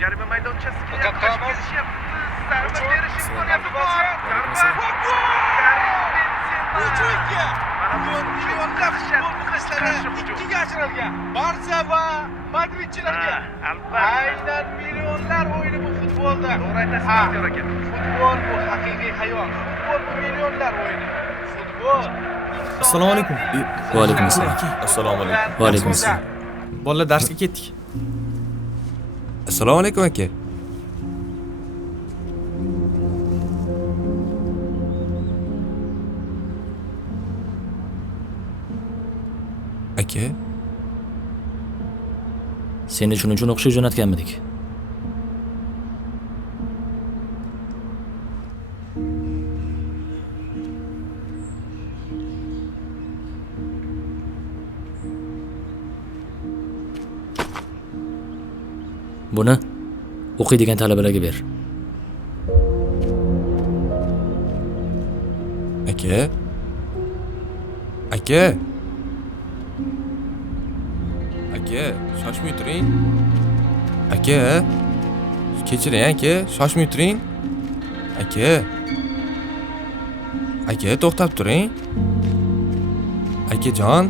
Jarima maydonchasiga Faqat yaqinlashib Ramos. kelishyapti. Zarba berish imkoniyati bor. Millionlab futbol muxlislari ikkiga ajralgan. Barsa va Madridchilarga. Albatta. Aynan millionlar o'yini bu futbolda. To'g'ri aytasiz, Ha, Baxtiyor aka. Futbol bu haqiqiy hayot. Futbol bu millionlar o'yini. Futbol. Assalomu alaykum. Va alaykum assalom. Assalomu alaykum. Va alaykum assalom. Bolalar darsga ketdik. Assalomu alaykum aka. Aka, Seni shuning uchun o'qishga jo'natganmidik. Buni o'qiydigan talabalarga ber. aka. Aka. Aka, shoshmay turing. Aka. Kechiring aka, shoshmay turing. Aka. Aka, to'xtab turing. Akajon.